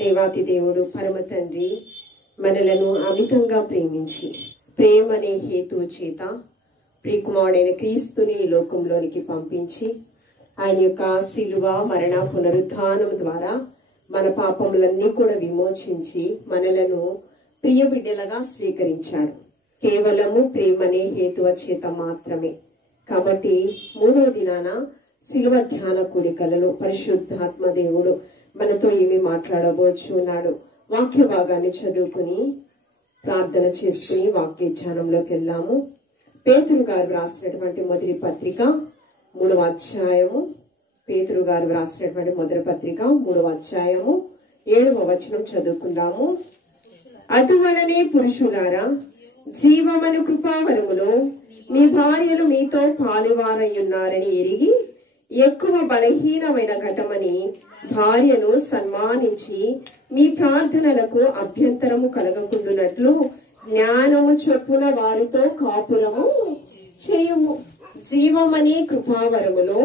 దేవాతి దేవుడు పరమ తండ్రి మనలను అమితంగా ప్రేమించి ప్రేమనే హేతువు చేత ప్రియకుమారుడైన క్రీస్తుని ఈ లోకంలోనికి పంపించి ఆయన యొక్క శిలువ మరణ పునరుత్థానం ద్వారా మన పాపములన్నీ కూడా విమోచించి మనలను ప్రియ బిడ్డలుగా స్వీకరించాడు. కేవలము ప్రేమనే హేతువ చేత మాత్రమే. కాబట్టి 3వ దినాన శిలువ ధ్యాన కూడికలలో పరిశుద్ధాత్మ దేవుడు మనతో ఏమి మాట్లాడబోచున్నాడు. వాక్య భాగాన్ని చదువుకుని ప్రార్థన చేసుకుని వాక్య ధ్యానంలోకి వెళ్దాము. పేతురు గారు రాసినటువంటి మొదటి పత్రిక 3వ అధ్యాయము. పేతురు గారు రాసినటువంటి మొదటి పత్రిక 3వ అధ్యాయము 7వ వచనం చదువుకుందాము. అటువలనే పురుషులారా, జీవమను కృపావరములో మీ భార్యలు మీతో పాలువారయ్యున్నారని ఎరిగి ఎక్కువ బలహీనమైన ఘటమని భార్యను సన్మానించి మీ ప్రార్థనలకు అభ్యంతరము కలగకుండునట్లు జ్ఞానము చొప్పున వారితో కాపురము చేయము. జీవమనే కృపావరములో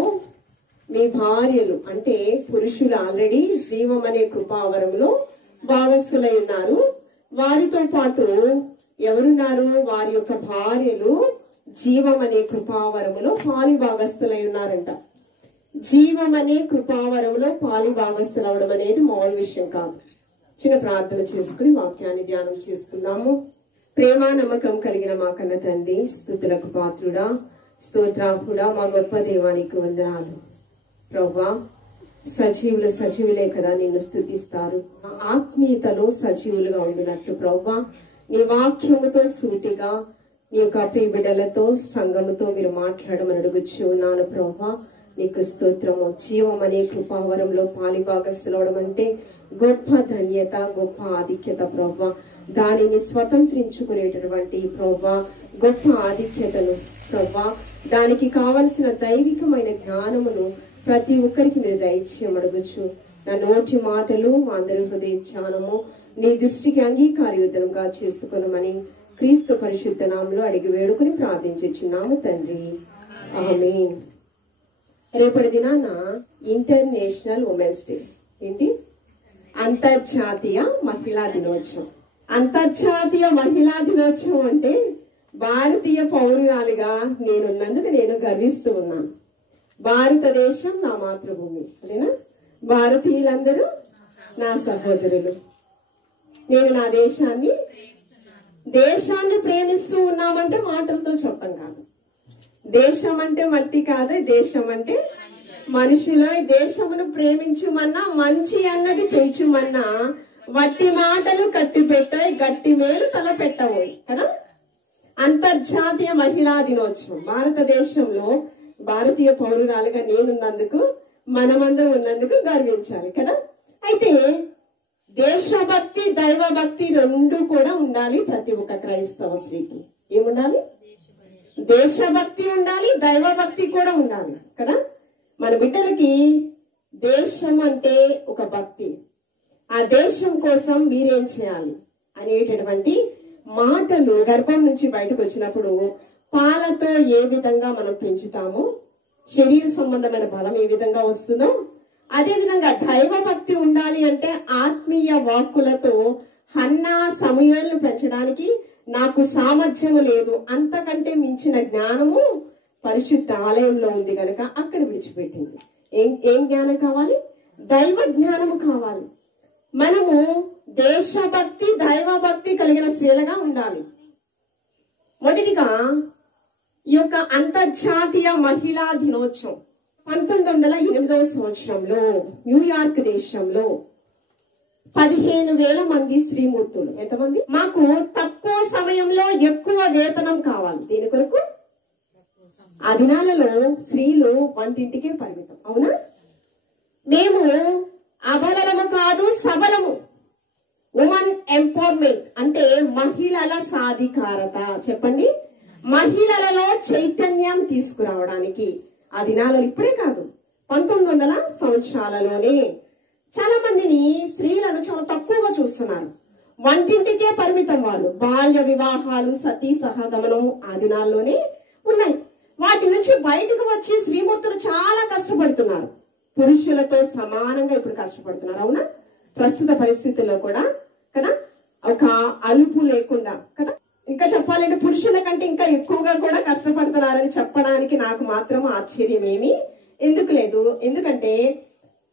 మీ భార్యలు అంటే పురుషులు ఆల్రెడీ జీవమనే కృపావరములో భాగస్థులై ఉన్నారు. వారితో పాటు ఎవరున్నారు? వారి యొక్క భార్యలు జీవమనే కృపావరములో పాలి భాగస్థులై ఉన్నారంట. జీవమనే కృపావరములో పాలి భాగస్థులు అవడం అనేది మామూలు విషయం కాదు. చిన్న ప్రార్థన చేసుకుని వాక్యాన్ని ధ్యానం చేసుకుందాము. ప్రేమ నమ్మకం కలిగిన మా కన్న తండ్రి, స్తుతులకు పాత్రుడా, స్తోత్రాహుడా, మా గొప్ప దేవానికి వందనాలు. ప్రభువా, సజీవులు సజీవులే కదా నిన్ను స్తుతిస్తారు. ఆత్మీయతలో సజీవులుగా ఉండినట్లు ప్రభువా, నీ వాక్యముతో సూటిగా నీ యొక్క ప్రియ బిడ్డలతో సంఘముతో మీరు మాట్లాడమని అడుగుచు ఉన్నాను. ప్రభువా, నీకు స్తోత్రము. జీవం అనే కృపావరంలో పాలిభాగస్థులవడం అంటే గొప్ప ధన్యత, గొప్ప ఆధిక్యత ప్రభువా. దానిని స్వతంత్రించుకునేటటువంటి ప్రభువా గొప్ప ఆధిక్యతను ప్రభువా, దానికి కావలసిన దైవికమైన జ్ఞానమును ప్రతి ఒక్కరికి మీరు దయచేయమని అడుగుచు. నా నోటి మాటలు మా అందరి హృదయ ధ్యానము నీ దృష్టికి అంగీకారయుద్ధంగా చేసుకునమని క్రీస్తు పరిశుద్ధ నామములో అడిగి వేడుకుని ప్రార్థించుచున్నాము తండ్రి, ఆమేన్. రేపటి దినాన ఇంటర్నేషనల్ ఉమెన్స్ డే. ఏంటి? అంతర్జాతీయ మహిళా దినోత్సవం. అంతర్జాతీయ మహిళా దినోత్సవం అంటే భారతీయ పౌరురాలిగా నేనున్నందుకు నేను గర్విస్తూ ఉన్నాను. భారతదేశం నా మాతృభూమి, అదేనా? భారతీయులందరూ నా సహోదరులు. నేను నా దేశాన్ని ప్రేమిస్తూ ఉన్నామంటే మాటలతో చెప్పం కాదు. దేశం అంటే మట్టి కాదు, దేశం అంటే మనుషులు. దేశమును ప్రేమించుమన్నా, మంచి అన్నది పెంచుమన్నా వట్టి మాటలు కట్టి పెట్టాయి, గట్టి మేలు తల పెట్టబోయి కదా. అంతర్జాతీయ మహిళా దినోత్సవం. భారతదేశంలో భారతీయ పౌరురాలుగా నేనున్నందుకు, మనమందరం ఉన్నందుకు గర్వించాలి కదా. అయితే దేశభక్తి, దైవభక్తి రెండు కూడా ఉండాలి ప్రతి ఒక్క క్రైస్తవ స్త్రీకి. ఏముండాలి? దేశభక్తి ఉండాలి, దైవభక్తి కూడా ఉండాలి కదా. మన బిడ్డలకి దేశం అంటే ఒక భక్తి, ఆ దేశం కోసం మీరేం చేయాలి అనేటటువంటి మాటలు గర్భం నుంచి బయటకు వచ్చినప్పుడు పాలతో ఏ విధంగా మనం పెంచుతామో, శరీర సంబంధమైన బలం ఏ విధంగా వస్తుందో, అదే విధంగా దైవభక్తి ఉండాలి అంటే ఆత్మీయ వాక్కులతో హన్నా సమూయేలును పెంచడానికి నాకు సామర్థ్యము లేదు, అంతకంటే మించిన జ్ఞానము పరిశుద్ధ ఆలయంలో ఉంది కనుక అక్కడ విడిచిపెట్టింది. ఏం జ్ఞానం కావాలి? దైవ జ్ఞానము కావాలి. మనము దేశభక్తి, దైవభక్తి కలిగిన స్త్రీలుగా ఉండాలి. మొదటిగా ఈ యొక్క అంతర్జాతీయ మహిళా దినోత్సవం 1908వ సంవత్సరంలో న్యూయార్క్ దేశంలో 15,000 మంది స్త్రీమూర్తులు. ఎంతమంది? మాకు తక్కువ సమయంలో ఎక్కువ వేతనం కావాలి. దీని కొరకు ఆ దినాలలో స్త్రీలు వంటింటికే పరిమితం. అవునా? మేము అబలము కాదు, సబలము. ఉమెన్ ఎంపవర్మెంట్ అంటే మహిళల సాధికారత. చెప్పండి, మహిళలలో చైతన్యం తీసుకురావడానికి ఆ దినాలలో, ఇప్పుడే కాదు 1900 సంవత్సరాలలోనే చాలా మందిని స్త్రీలను చాలా తక్కువగా చూస్తున్నారు. వంటింటికే పరిమితం. వాళ్ళు బాల్య వివాహాలు, సతీ సహగమనం ఆ దినాల్లోనే ఉన్నాయి. వాటి నుంచి బయటకు వచ్చి స్త్రీమూర్తులు చాలా కష్టపడుతున్నారు. పురుషులతో సమానంగా ఇప్పుడు కష్టపడుతున్నారు. అవునా? ప్రస్తుత పరిస్థితుల్లో కూడా కదా, ఒక అలుపు లేకుండా కదా. ఇంకా చెప్పాలంటే పురుషుల కంటే ఇంకా ఎక్కువగా కూడా కష్టపడుతున్నారని చెప్పడానికి నాకు మాత్రం ఆశ్చర్యం ఏమీ ఎందుకు లేదు. ఎందుకంటే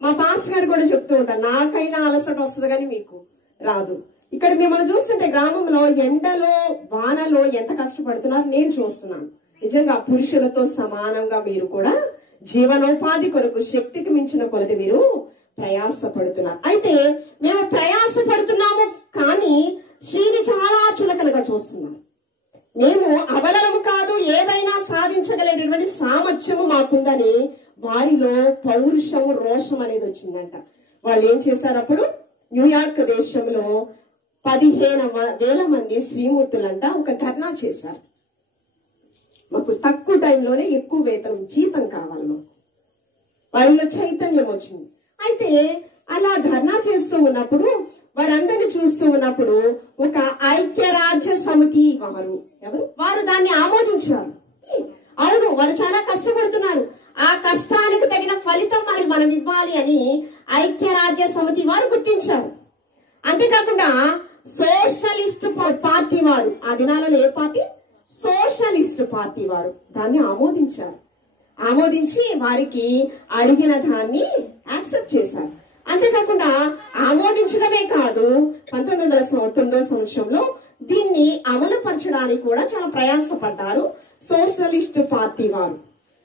మా పాస్టర్ గారు కూడా చెప్తూ ఉంటారు, నాకైనా అలసట వస్తుంది కానీ మీకు రాదు. ఇక్కడ మిమ్మల్ని చూస్తుంటే గ్రామంలో ఎండలో వానలో ఎంత కష్టపడుతున్నారు నేను చూస్తున్నాను. నిజంగా పురుషులతో సమానంగా మీరు కూడా జీవనోపాధి కొరకు శక్తికి మించిన కొలది మీరు ప్రయాసపడుతున్నారు. అయితే మేము ప్రయాసపడుతున్నాము కానీ శ్రీని చాలా చులకనగా చూస్తున్నాం. మేము అబలము కాదు, ఏదైనా సాధించగలిగేటువంటి సామర్థ్యము మాకుందని వారిలో పౌరుషం రోషం అనేది వచ్చిందంట. వాళ్ళు ఏం చేశారు, అప్పుడు న్యూయార్క్ దేశంలో 15,000 మంది శ్రీమూర్తులంట ఒక ధర్నా చేశారు. మాకు తక్కువ టైంలోనే ఎక్కువ వేతనం జీతం కావాలి, మాకు వారిలో చైతన్యం వచ్చింది. అయితే అలా ధర్నా చేస్తూ ఉన్నప్పుడు వారందరిని చూస్తూ ఉన్నప్పుడు ఒక ఐక్యరాజ్య సమితి వారు దాన్ని ఆమోదించారు. అవును, వారు చాలా కష్టపడుతున్నారు, ఆ కష్టానికి తగిన ఫలితం మనం ఇవ్వాలి అని ఐక్యరాజ్య సమితి వారు గుర్తించారు. అంతేకాకుండా సోషలిస్ట్ పార్టీ వారు, ఆ దినాలలో ఏ పార్టీ, సోషలిస్ట్ పార్టీ వారు దాన్ని ఆమోదించారు. ఆమోదించి వారికి అడిగిన దాన్ని యాక్సెప్ట్ చేశారు. అంతేకాకుండా ఆమోదించడమే కాదు, 1909 సంవత్సరంలో దీన్ని అమలు పరచడానికి కూడా చాలా ప్రయాసపడ్డారు సోషలిస్ట్ పార్టీ వారు.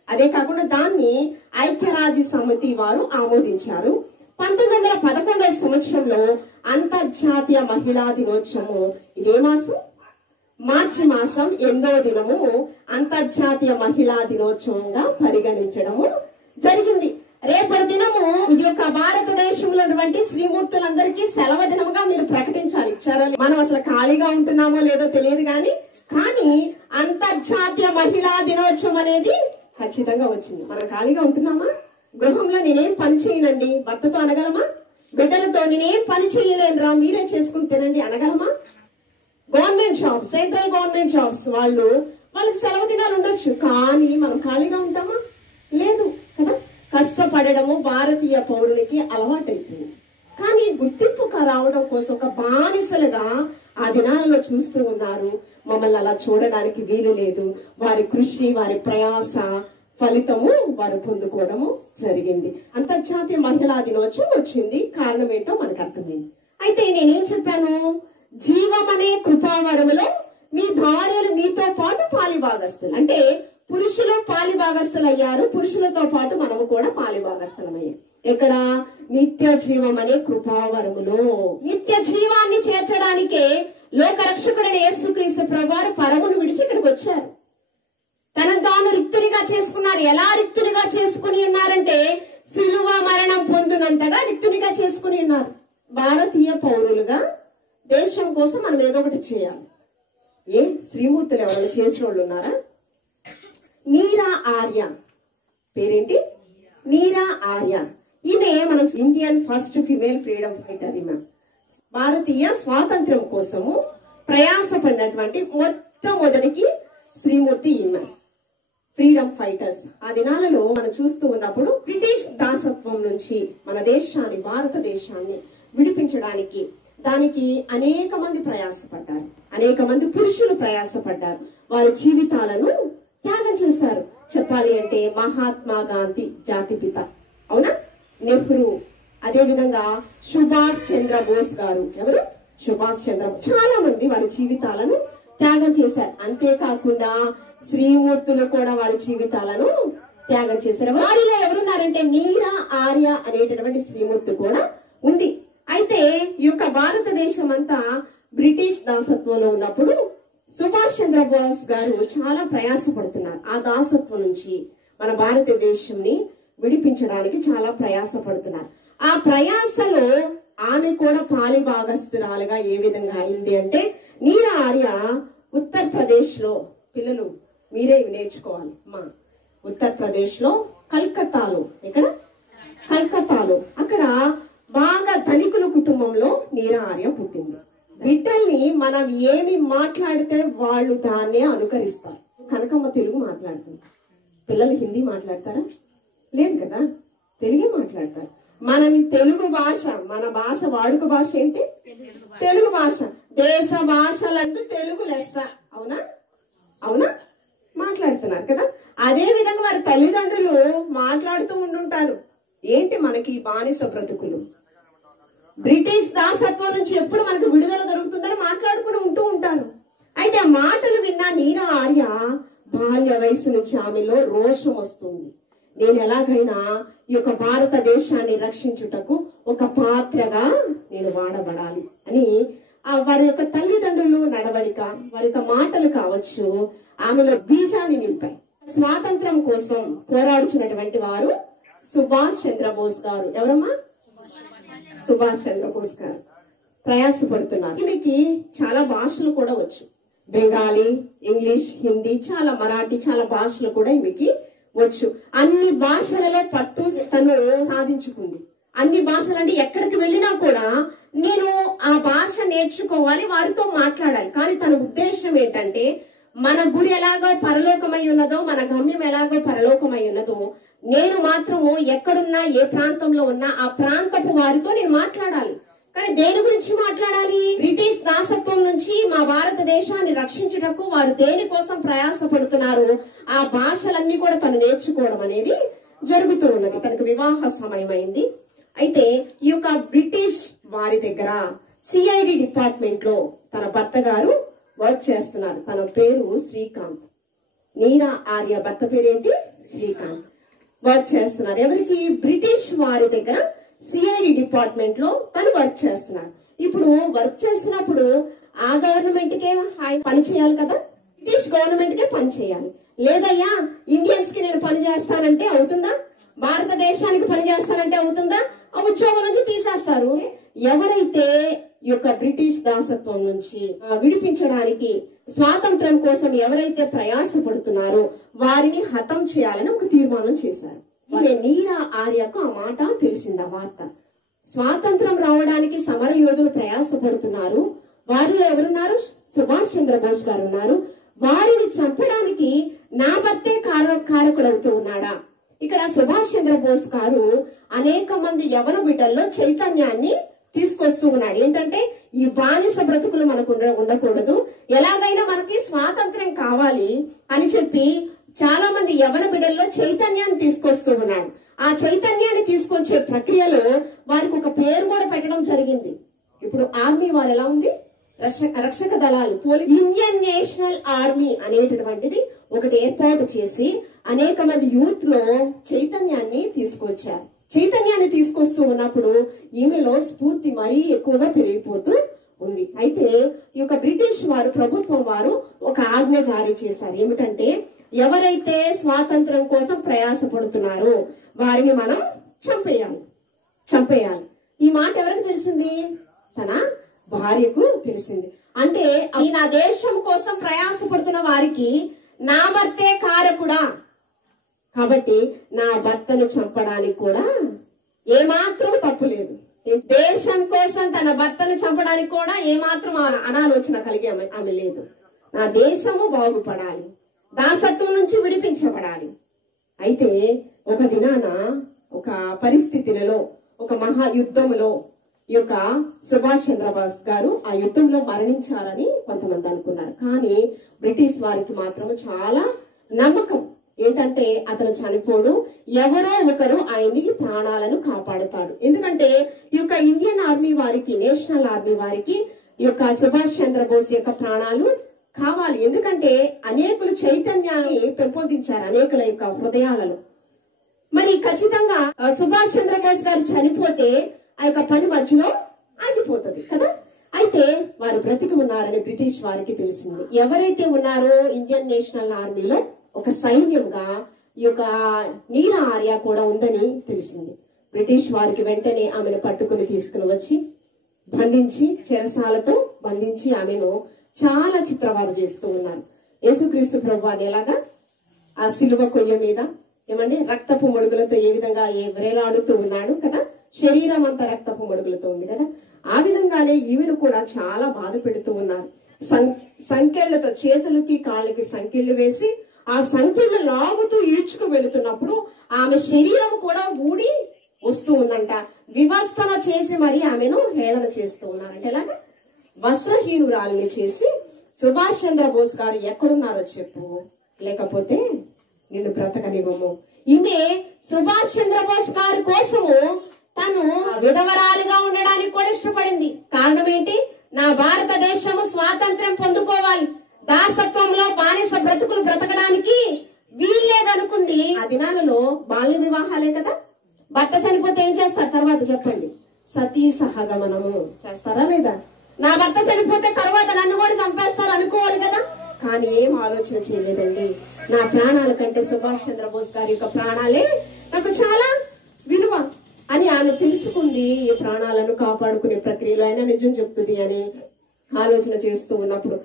అదే కాకుండా దాన్ని ఐక్యరాజ్య సమితి వారు ఆమోదించారు. 1911 సంవత్సరంలో అంతర్జాతీయ మహిళా దినోత్సవము, ఇదే మాసం మార్చి మాసం 8వ దినము అంతర్జాతీయ మహిళా దినోత్సవంగా పరిగణించడము జరిగింది. రేపటి దినము ఈ యొక్క భారతదేశంలో ఉన్నటువంటి శ్రీమూర్తులందరికీ సెలవు దినముగా మీరు ప్రకటించాలి. ఇచ్చారో మనం అసలు ఖాళీగా ఉంటున్నామో లేదో తెలియదు కానీ అంతర్జాతీయ మహిళా దినోత్సవం అనేది ఖచ్చితంగా వచ్చింది. మనం ఖాళీగా ఉంటున్నామా? గృహంలో నేనేం పని చేయనండి భర్తతో అనగలమా? బిడ్డలతో నేనేం పని చేయలేనురా మీరే చేసుకుని తినండి అనగలమా? Government jobs, central government jobs వాళ్ళకి సెలవు దినాలు ఉండొచ్చు, కానీ మనం ఖాళీగా ఉంటామా? లేదు కదా. కష్టపడము భారతీయ పౌరులకి అలవాటైపోయింది. కానీ గుర్తింపు రావడం కోసం ఒక బానిసలుగా ఆ దినాలలో చూస్తూ ఉన్నారు. మమ్మల్ని అలా చూడడానికి వీలు లేదు. వారి కృషి, వారి ప్రయాస ఫలితము వారు పొందుకోవడము జరిగింది. అంతర్జాతీయ మహిళా దినోత్సవం వచ్చింది. కారణం ఏంటో మనకు అర్థమైంది. అయితే నేనేం చెప్పాను, జీవం అనే కృపావరములో మీ భార్యలు మీతో పాటు పాలిభాగస్తులు. అంటే పురుషులు పాలిభాగస్తులు అయ్యారు, పురుషులతో పాటు మనము కూడా పాలిభాగస్తులమయ్యాం. ఎక్కడ? నిత్య జీవం అనే కృపావరములో. నిత్య జీవాన్ని చేర్చడానికే లోకరక్షకుడైన యేసుక్రీస్తు ప్రభువారు పరమును విడిచి ఇక్కడికి వచ్చారు. తనను తాను రిక్తునిగా చేసుకున్నారు. ఎలా రిక్తునిగా చేసుకుని ఉన్నారంటే సిలువ మరణం పొందినంతగా రిక్తునిగా చేసుకుని ఉన్నారు. భారతీయ పౌరులుగా దేశం కోసం మనం ఏదో ఒకటి చేయాలి. ఏ శ్రీమూర్తులు ఎవరైనా చేసిన వాళ్ళు ఉన్నారా? నీరా ఆర్య, పేరేంటి? నీరా ఆర్య. ఈమె మనం Indian first female freedom fighter. ఈమె భారతీయ స్వాతంత్ర్యం కోసము ప్రయాసపడినటువంటి మొట్టమొదటికి శ్రీమూర్తి ఈమె. Freedom fighters. ఆ దినాలలో మనం చూస్తూ ఉన్నప్పుడు బ్రిటిష్ దాసత్వం నుంచి మన దేశాన్ని, భారతదేశాన్ని విడిపించడానికి దానికి అనేక మంది ప్రయాసపడ్డారు. అనేక మంది పురుషులు ప్రయాసపడ్డారు. వారి జీవితాలను త్యాగం చేశారు. చెప్పాలి అంటే మహాత్మా గాంధీ జాతిపిత, అవునా, నెహ్రూ, అదే విధంగా సుభాష్ చంద్ర బోస్ గారు. ఎవరు? సుభాష్ చంద్ర. చాలా మంది వారి జీవితాలను త్యాగం చేశారు. అంతేకాకుండా శ్రీమూర్తులు కూడా వారి జీవితాలను త్యాగం చేశారు. వారిలో ఎవరున్నారంటే నీరా ఆర్య అనేటటువంటి శ్రీమూర్తి కూడా ఉంది. అయితే ఈ యొక్క భారతదేశం అంతా బ్రిటిష్ దాసత్వంలో ఉన్నప్పుడు సుభాష్ చంద్రబోస్ గారు చాలా ప్రయాసపడుతున్నారు. ఆ దాసత్వం నుంచి మన భారతదేశంని విడిపించడానికి చాలా ప్రయాసపడుతున్నారు. ఆ ప్రయాసలో ఆమె కూడా పాలిభాగస్తురాలుగా ఏ విధంగా అయింది అంటే, నీరా ఆర్య ఉత్తరప్రదేశ్ లో, పిల్లలు మీరే నేర్చుకోవాలి మా ఉత్తరప్రదేశ్ లో కల్కత్తాలో, ఎక్కడ? కల్కత్తాలో. అక్కడ బాగా ధనికుల కుటుంబంలో నీరా ఆర్య పుట్టింది. బిడ్డల్ని మనం ఏమి మాట్లాడితే వాళ్ళు దాన్నే అనుకరిస్తారు. కనకమ్మ తెలుగు మాట్లాడుతుంది, పిల్లలు హిందీ మాట్లాడతారా? లేదు కదా, తెలుగే మాట్లాడతారు. మనం తెలుగు భాష, మన భాష వాడుక భాష ఏంటి? తెలుగు భాష. దేశ భాషలందు తెలుగు లెస్స. అవునా? అవునా? మాట్లాడుతున్నారు కదా. అదే విధంగా వారి తల్లిదండ్రులు మాట్లాడుతూ ఉండుంటారు. ఏంటి మనకి బానిస బ్రతుకులు, బ్రిటిష్ దాసత్వం నుంచి ఎప్పుడు మనకు విడుదల దొరుకుతుందని మాట్లాడుకుని ఉంటూ ఉంటారు. అయితే ఆ మాటలు విన్న నీరా ఆర్య బాల్య వయసు నుంచి ఆమెలో రోషం వస్తుంది. నేను ఎలాగైనా ఈ యొక్క భారతదేశాన్ని రక్షించుటకు ఒక పాత్రగా నేను వాడబడాలి అని వారి యొక్క తల్లిదండ్రులు నడవడిక, వారి యొక్క మాటలు కావచ్చు, ఆమెలో బీజాన్ని నింపాయి. స్వాతంత్రం కోసం పోరాడుచున్నటువంటి వారు సుభాష్ చంద్రబోస్ గారు. ఎవరమ్మా? సుభాష్ చంద్రబోస్ గారు ప్రయాసపడుతున్నారు. ఈమెకి చాలా భాషలు కూడా వచ్చు. బెంగాలీ, ఇంగ్లీష్, హిందీ, చాలా మరాఠీ, చాలా భాషలు కూడా ఈమెకి వచ్చు. అన్ని భాషలలో పట్టు తను సాధించుకుంది. అన్ని భాషలు అంటే ఎక్కడికి వెళ్ళినా కూడా నేను ఆ భాష నేర్చుకోవాలి, వారితో మాట్లాడాలి. కానీ తన ఉద్దేశం ఏంటంటే మన గురి ఎలాగో పరలోకమై ఉన్నదో, మన గమ్యం ఎలాగో పరలోకమై ఉన్నదో, నేను మాత్రము ఎక్కడున్నా ఏ ప్రాంతంలో ఉన్నా ఆ ప్రాంతపు వారితో నేను మాట్లాడాలి. కానీ దేని గురించి మాట్లాడాలి? బ్రిటిష్ దాసత్వం నుంచి మా భారతదేశాన్ని రక్షించుటకు వారు దేనికోసం ప్రయాసపడుతున్నారు, ఆ భాషలన్నీ కూడా తను నేర్చుకోవడం అనేది జరుగుతూ ఉన్నది. తనకు వివాహ సమయమైంది. అయితే ఈ యొక్క బ్రిటిష్ వారి దగ్గర సిఐడి డిపార్ట్మెంట్ లో తన భర్త గారు వర్క్ చేస్తున్నారు. తన పేరు శ్రీకాంత్. నీరా ఆర్య భర్త పేరేంటి? శ్రీకాంత్. వర్క్ చేస్తున్నారు. ఎవరికి? బ్రిటిష్ వారి దగ్గర సిఐడి డిపార్ట్మెంట్ లో తను వర్క్ చేస్తున్నాడు. ఇప్పుడు వర్క్ చేసినప్పుడు ఆ గవర్నమెంట్ కే ఆయన పని చేయాలి కదా, బ్రిటిష్ గవర్నమెంట్ కే పని చేయాలి. లేదయ్యా ఇండియన్స్ కి నేను పని చేస్తానంటే అవుతుందా? భారతదేశానికి పని చేస్తానంటే అవుతుందా? ఆ ఉద్యోగం నుంచి తీసేస్తారు. ఎవరైతే ఈ యొక్క బ్రిటిష్ దాసత్వం నుంచి విడిపించడానికి, స్వాతంత్రం కోసం ఎవరైతే ప్రయాసపడుతున్నారో వారిని హతం చేయాలని ఒక తీర్మానం చేశారు. నీరా ఆర్యకు ఆ మాట తెలిసింది, ఆ వార్త. స్వాతంత్రం రావడానికి సమర యోధులు ప్రయాసపడుతున్నారు. వారిలో ఎవరున్నారు? సుభాష్ చంద్రబోస్ గారు ఉన్నారు. వారిని చంపడానికి నా భర్తే కారకుడవుతూ ఉన్నాడా? ఇక్కడ సుభాష్ చంద్రబోస్ గారు అనేక మంది యవన బిడ్డల్లో చైతన్యాన్ని తీసుకొస్తూ ఉన్నాడు. ఏంటంటే ఈ బానిస బ్రతుకులు మనకు ఉండకూడదు, ఎలాగైనా మనకి స్వాతంత్రం కావాలి అని చెప్పి చాలా మంది యవన బిడ్డల్లో చైతన్యాన్ని తీసుకొస్తూ ఉన్నాడు. ఆ చైతన్యాన్ని తీసుకొచ్చే ప్రక్రియలో వారికి ఒక పేరు కూడా పెట్టడం జరిగింది. ఇప్పుడు ఆర్మీ వారు ఎలా ఉంది? రక్షక దళాలు, ఇండియన్ నేషనల్ ఆర్మీ అనేటటువంటిది ఒకటి ఏర్పాటు చేసి అనేక మంది యూత్ లో చైతన్యాన్ని తీసుకొచ్చారు. చైతన్యాన్ని తీసుకొస్తూ ఉన్నప్పుడు ఈమెలో స్ఫూర్తి మరీ ఎక్కువగా పెరిగిపోతూ ఉంది. అయితే ఈ యొక్క బ్రిటిష్ వారు, ప్రభుత్వం వారు ఒక ఆజ్ఞ జారీ చేశారు. ఏమిటంటే ఎవరైతే స్వాతంత్రం కోసం ప్రయాసపడుతున్నారో వారిని మనం చంపేయాలి. ఈ మాట ఎవరికి తెలిసింది? తన భార్యకు తెలిసింది. అంటే ఈ నా దేశం కోసం ప్రయాసపడుతున్న వారికి నా భర్తే కారకుడా, కాబట్టి నా భర్తను చంపడానికి కూడా ఏమాత్రం తప్పు లేదు. దేశం కోసం తన భర్తను చంపడానికి కూడా ఏమాత్రం అనాలోచన కలిగి ఆమె లేదు. నా దేశము బాగుపడాలి, దాసత్వం నుంచి విడిపించబడాలి. అయితే ఒక దినాన ఒక పరిస్థితులలో, ఒక మహాయుద్ధములో ఈ యొక్క సుభాష్ చంద్రబోస్ గారు ఆ యుద్ధంలో మరణించాలని కొంతమంది అనుకున్నారు. కానీ బ్రిటిష్ వారికి మాత్రం చాలా నమ్మకం ఏంటంటే అతను చనిపోడు, ఎవరో ఒకరు ఆయన్ని ప్రాణాలను కాపాడుతారు. ఎందుకంటే ఈ యొక్క ఇండియన్ ఆర్మీ వారికి, నేషనల్ ఆర్మీ వారికి ఈ యొక్క సుభాష్ చంద్రబోస్ యొక్క ప్రాణాలు కావాలి. ఎందుకంటే అనేకులు చైతన్యాన్ని పెంపొందించారు అనేకుల యొక్క హృదయాలలో. మరి ఖచ్చితంగా సుభాష్ చంద్రబోస్ గారు చనిపోతే ఆ యొక్క పని మధ్యలో ఆగిపోతుంది కదా. అయితే వారు బ్రతికి ఉన్నారని బ్రిటిష్ వారికి తెలిసింది. ఎవరైతే ఉన్నారో ఇండియన్ నేషనల్ ఆర్మీలో ఒక సైన్యంగా ఈ యొక్క నీరా ఆర్య కూడా ఉందని తెలిసింది. బ్రిటిష్ వారికి వెంటనే ఆమెను పట్టుకుని తీసుకుని వచ్చి బంధించి, చెరసాలతో బంధించి ఆమెను చాలా చిత్రవద చేస్తూ ఉన్నారు. యేసుక్రీస్తు ప్రభువాన్ని ఎలాగా ఆ సిలువ కొయ్య మీద ఏమండి రక్తపు మడుగులతో ఏ విధంగా వేలాడుతూ ఉన్నాడు కదా, శరీరం అంతా రక్తపు మడుగులతో ఉంది కదా, ఆ విధంగానే ఈమెను కూడా చాలా బాధ పెడుతూ ఉన్నారు. సంకెళ్లతో చేతులకి కాళ్ళకి సంకెళ్లు వేసి ఆ సంకెళ్లు లాగుతూ ఈడ్చుకు వెళుతున్నప్పుడు ఆమె శరీరం కూడా వస్తూ ఉందంట. వివస్థన చేసి మరి ఆమెను హేళన చేస్తూ ఉన్నారంటే ఎలాగా? వస్త్రహీనురాలిని చేసి సుభాష్ చంద్రబోస్ గారు ఎక్కడున్నారో చెప్పు, లేకపోతే నిన్ను బ్రతకనివ్వము. ఈమె సుభాష్ చంద్రబోస్ గారి కోసము తను విధవరాలుగా ఉండడానికి కూడా ఇష్టపడింది. కారణం ఏంటి? నా భారతదేశము స్వాతంత్ర్యం పొందుకోవాలి, దాసత్వంలో బానిస బ్రతుకులు బ్రతకడానికి వీల్లేదనుకుంది. ఆ దినాలలో బాల్య వివాహాలే కదా. భర్త చనిపోతే ఏం చేస్తారు తర్వాత చెప్పండి? సతీ సహగమనము చేస్తారా లేదా? నా భర్త చనిపోతే తర్వాత నన్ను కూడా చంపేస్తారు అనుకోవాలి కదా. కానీ ఏం ఆలోచన చేయలేదండి. నా ప్రాణాల కంటే సుభాష్ చంద్రబోస్ గారి యొక్క ప్రాణాలే నాకు చాలా విలువ అని ఆమె తెలుసుకుంది. ఈ ప్రాణాలను కాపాడుకునే ప్రక్రియలో అయినా నిజం చెప్తుంది అని ఆలోచన చేస్తూ ఉన్నప్పుడు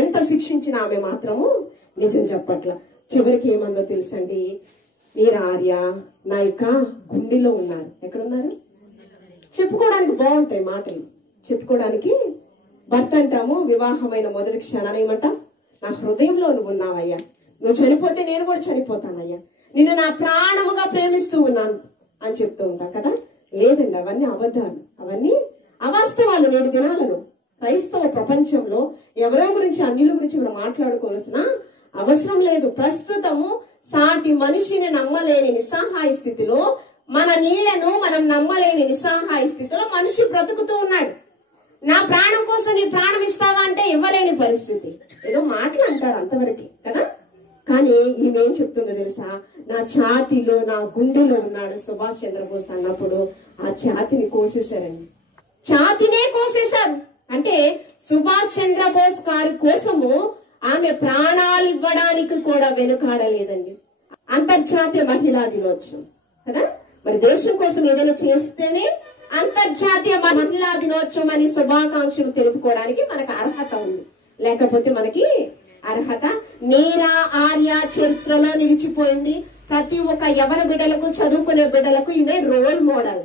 ఎంత శిక్షించినా ఆమె మాత్రము నిజం చెప్పట్ల. చివరికి ఏమందో తెలుసండి, మీరు ఆర్య నా యొక్క గుండెలో ఉన్నారు. ఎక్కడున్నారు? చెప్పుకోవడానికి బాగుంటాయి మాటలు, చెప్పుకోవడానికి. భర్త అంటాము వివాహమైన మొదటి క్షణాన ఏమంటా? నా హృదయంలో నువ్వు ఉన్నావయ్యా, నువ్వు చనిపోతే నేను కూడా చనిపోతానయ్యా, నిన్ను నా ప్రాణముగా ప్రేమిస్తూ ఉన్నాను అని చెప్తూ ఉంటాం కదా. లేదండి, అవన్నీ అబద్ధాలు, అవన్నీ అవాస్తవాలు. నేటి దినాలను క్రైస్తవ ప్రపంచంలో ఎవరో గురించి అన్యుల గురించి మనం మాట్లాడుకోవాల్సిన అవసరం లేదు. ప్రస్తుతము సాటి మనిషిని నమ్మలేని నిస్సహాయ స్థితిలో, మన నీడను మనం నమ్మలేని నిస్సహాయ స్థితిలో మనిషి బ్రతుకుతూ ఉన్నాడు. నా ప్రాణం కోసం నీ ప్రాణం ఇస్తావా అంటే ఇవ్వలేని పరిస్థితి. ఏదో మాటలు అంటారు అంతవరకు కదా. కానీ ఈమెం చెప్తుందో తెలుసా? నా ఛాతీలో నా గుండెలో ఉన్నాడు సుభాష్ చంద్రబోస్ అన్నప్పుడు ఆ ఛాతిని కోసేశారండి. ఛాతినే కోసేశారు. అంటే సుభాష్ చంద్రబోస్ గారి కోసము ఆమె ప్రాణాలు ఇవ్వడానికి కూడా వెనుకాడలేదండి. అంతర్జాతీయ మహిళా దినోత్సవం కదా. మరి దేశం కోసం ఏదైనా చేస్తేనే అంతర్జాతీయ మహిళా దినోత్సవం అని శుభాకాంక్షలు తెలుపుకోవడానికి మనకు అర్హత ఉంది. లేకపోతే మనకి అర్హత నీరా ఆర్య చరిత్రలో నిలిచిపోయింది. ప్రతి ఒక్క యవన బిడ్డలకు, చదువుకునే బిడ్డలకు ఈమె రోల్ మోడల్.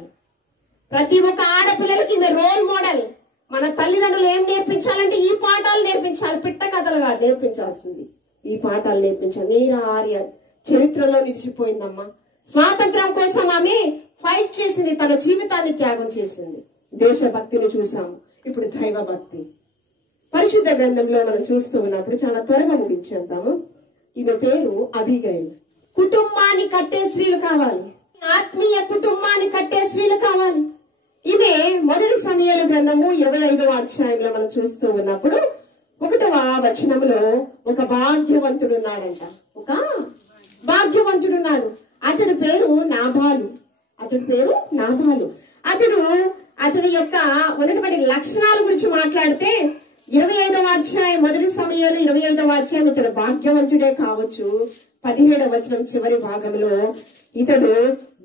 ప్రతి ఒక్క ఆడపిల్లలకి ఈమె రోల్ మోడల్. మన తల్లిదండ్రులు ఏం నేర్పించాలంటే ఈ పాఠాలు నేర్పించాలి, పిట్ట కథలుగా నేర్పించాల్సింది. ఈ పాఠాలు నేర్పించాలి. నీరా ఆర్య చరిత్రలో నిలిచిపోయిందమ్మా. స్వాతంత్రం కోసం ఆమె ఫైట్ చేసింది, తన జీవితాన్ని త్యాగం చేసింది. దేశభక్తిని చూసాము, ఇప్పుడు దైవ భక్తి. పరిశుద్ధ గ్రంథంలో మనం చూస్తూ ఉన్నప్పుడు చాలా త్వరగా ముగించేద్దాము. ఈమె పేరు అబీగైల్. కుటుంబాన్ని కట్టే స్త్రీలు కావాలి, ఆత్మీయ కుటుంబాన్ని కట్టే స్త్రీలు కావాలి. ఈమె మొదటి సమూయేలు గ్రంథము 25వ అధ్యాయంలో మనం చూస్తూ ఉన్నప్పుడు 1వ వచనంలో ఒక భాగ్యవంతుడు ఉన్నాడంట. ఒక భాగ్యవంతుడున్నాడు. అతడి పేరు నాబాలు. అతడు యొక్క ఉన్నటువంటి లక్షణాల గురించి మాట్లాడితే 25వ అధ్యాయం మొదటి సమయంలో 25వ అధ్యాయం ఇతడు భాగ్యవంతుడే కావచ్చు. 17వ వచనం చివరి భాగంలో ఇతడు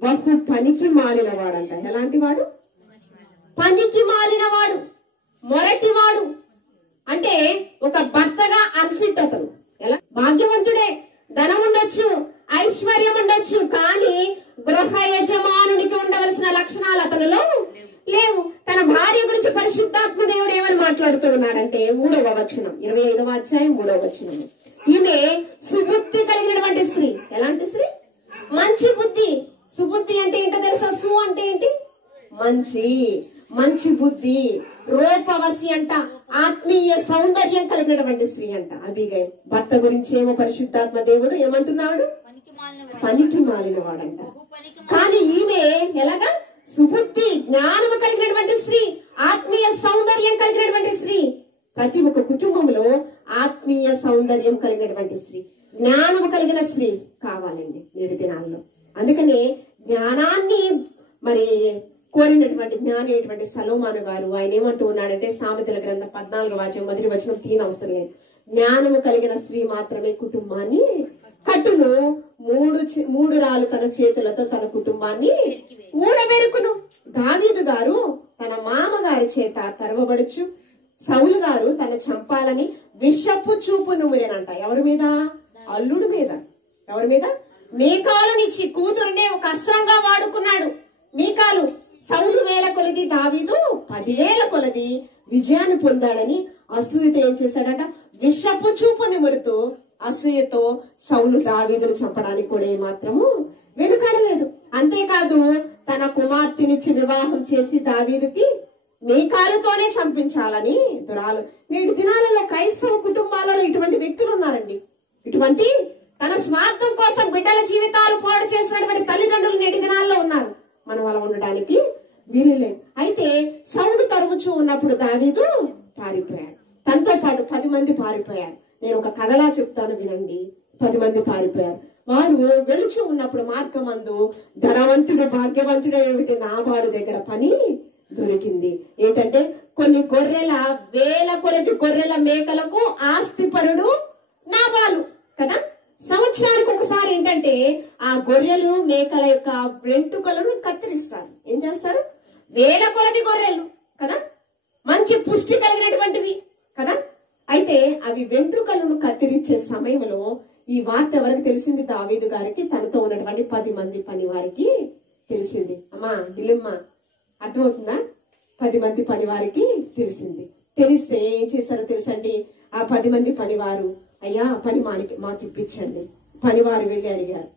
బహు పనికి మాలిన వాడంట. ఎలాంటి వాడు? పనికి మాలిన వాడు, మొరటివాడు. అంటే ఒక భర్తగా అన్ఫిట్ అతను. ఎలా? భాగ్యవంతుడే, ధనం ఉండొచ్చు, ఐశ్వర్యం ఉండొచ్చు, కానీ గృహ యజమానునికి ఉండవలసిన లక్షణాలు అతనిలో లేవు. తన భార్య గురించి పరిశుద్ధాత్మ దేవుడు ఏమని మాట్లాడుతూ ఉన్నాడంటే 3వ వచనం 25వ అధ్యాయం 3వ వచనం, ఈమె సుబుద్ధి కలిగినటువంటి స్త్రీ. ఎలాంటి స్త్రీ? మంచి బుద్ధి. సుబుద్ధి అంటే ఏంటో తెలుసా? సు అంటే ఏంటి? మంచి బుద్ధి, రూపవసి అంట, ఆత్మీయ సౌందర్యం కలిగినటువంటి స్త్రీ అంట అబీగైల్. భర్త గురించి ఏమో పరిశుద్ధాత్మ దేవుడు ఏమంటున్నాడు? పనికి మాలిన వాడంట. కానీ ఈమె ఎలాగా? సుబుద్ధి, జ్ఞానము కలిగినటువంటి స్త్రీ, ఆత్మీయ సౌందర్యం కలిగినటువంటి స్త్రీ. ప్రతి ఒక్క కుటుంబంలో ఆత్మీయ సౌందర్యం కలిగినటువంటి స్త్రీ, జ్ఞానము కలిగిన స్త్రీ కావాలండి నేటి దినాల్లో. అందుకనే జ్ఞానాన్ని మరి కోరినటువంటి జ్ఞాని అయినటువంటి సలోమాను గారు ఆయన ఏమంటూ ఉన్నాడంటే సామెతల గ్రంథం 14వ అధ్యాయం 1వ వచనం తీనవసరం లేదు. జ్ఞానము కలిగిన స్త్రీ మాత్రమే కుటుంబాన్ని కట్టును, మూడు రాళ్ళు తన చేతులతో తన కుటుంబాన్ని ఊడబెరుకును. దావీదు గారు తన మామగారి చేత తరవబడుచు, సౌలు గారు తన చంపాలని విషపు చూపు నుమిరేనంట. ఎవరి మీద? అల్లుడి మీద. ఎవరి మీద? మీకాలునిచ్చి కూతురునే ఒక అస్త్రంగా వాడుకున్నాడు. మీకాలు సౌలు 1000 కొలది, దావీదు 10,000 కొలది విజయాన్ని పొందాడని అసూయతో ఏం చేశాడట? విషపు చూపు నిమురుతూ అసూయతో సౌలు దావీదును చంపడానికి కూడా ఏమాత్రము వెనుకాడలేదు. అంతేకాదు తన కుమార్తెనిచ్చి వివాహం చేసి దావీదుకి మీకాలుతోనే చంపించాలని దురాలు. నేటి దినాలలో క్రైస్తవ కుటుంబాలలో ఇటువంటి వ్యక్తులు ఉన్నారండి. ఇటువంటి తన స్వార్థం కోసం బిడ్డల జీవితాలు పాడు చేసినటువంటి తల్లిదండ్రులు నేటి దినాల్లో ఉన్నారు. మనం అలా ఉండడానికి వీలులేదు. అయితే సౌలు తరుముచూ ఉన్నప్పుడు దావీదు పారిపోయాడు. తనతో పాటు 10 మంది పారిపోయారు. నేను ఒక కథలా చెప్తాను వినండి. 10 మంది పారిపోయారు. వారు వెలుచు ఉన్నప్పుడు మార్గమందు ధనవంతుడు భాగ్యవంతుడైన నాబాలు దగ్గర పని దొరికింది. ఏంటంటే కొన్ని వేల కొలది గొర్రెల మేకలకు ఆస్తిపరుడు నాబాలు కదా. సంవత్సరానికి ఒకసారి ఏంటంటే ఆ గొర్రెలు మేకల యొక్క వెంట్రుకలను కత్తిరిస్తారు. ఏం చేస్తారు? వేల కొలది గొర్రెలు కదా, మంచి పుష్టి కలిగినటువంటివి కదా. అయితే అవి వెంట్రుకలను కత్తిరించే సమయంలో ఈ వార్త ఎవరికి తెలిసింది? దావీదు గారికి, తనతో ఉన్నటువంటి 10 మంది పని వారికి తెలిసింది. అమ్మా ఇల్లమ్మ, అర్థమవుతుందా? 10 మంది పని వారికి తెలిసింది. తెలిస్తే ఏం చేశారో తెలుసండి? ఆ 10 మంది పనివారు, అయ్యా పని మాకు ఇప్పించండి. పనివారు వెళ్ళి అడిగారు.